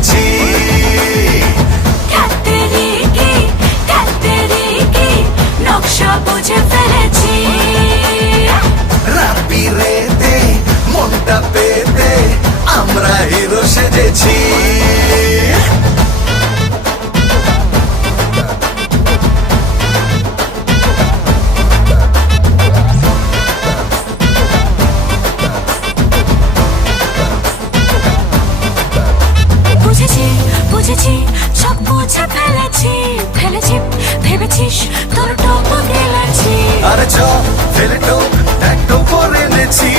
সেজেছি। নকশা বুঝে ফেলেছি। রাবি রেতে মনটা পেতে আমরা হিরো সেজেছি। বুঝেছি বুঝেছি সব বুঝে ফেলেছি ফেলেছি ভেবেছিস তোর টোপ গেলেছি। আরে চল ফেলে টোপ একটু পরে এনেছি।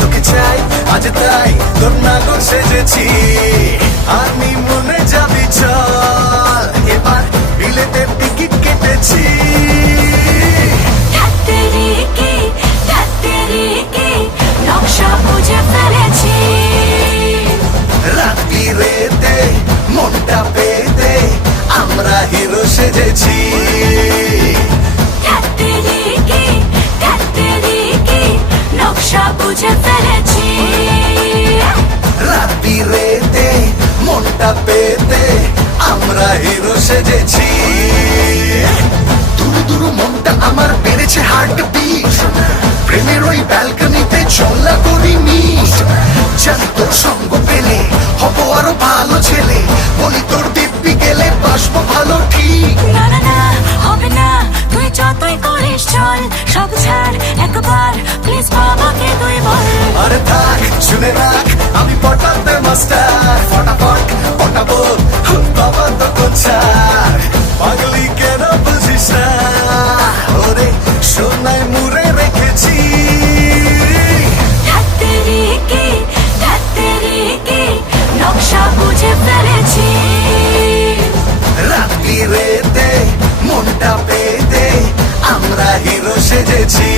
তোকে চাই আজ তাই তোর নাগর সেজেছি। আমি মনে যাবি চল এবার বিলেতে টিকিট কেটেছি। নকশা বুঝে ফেলেছি। রাতি রেতে মনটা পেতে আমরা হিরো সেজেছি। নকশা বুঝে ফেলেছি। রাতি রেতে মনটা পেতে আমরা হিরো সেজেছি। দুরু দুরু মনটা আমার বেড়েছে হার্ট বিট। প্রেমের ওই ব্যালকনিতে চলা করি মিট। জানি তোর সঙ্গ পেলে হব আরো ভালো ছেলে। বলি তোর দিব্যি গেলে বাসবো ভালো ঠিক। না না না হবে না তুই যতই করিস চল সব ছাড় একবার প্লিজ বাবাকে তুই বল। আরে থাক শুনে রাখ আমি পটাতে মাস্টার। ফটাফট পটাবো বাবা তো কোথার। পাগলি কেন বুঝিস না ওরে সোনায় মুড়ে রেখেছি। নকশা বুঝে ফেলেছি। রাতি রেতে মনটা পেতে আমরা হিরো সেজেছি।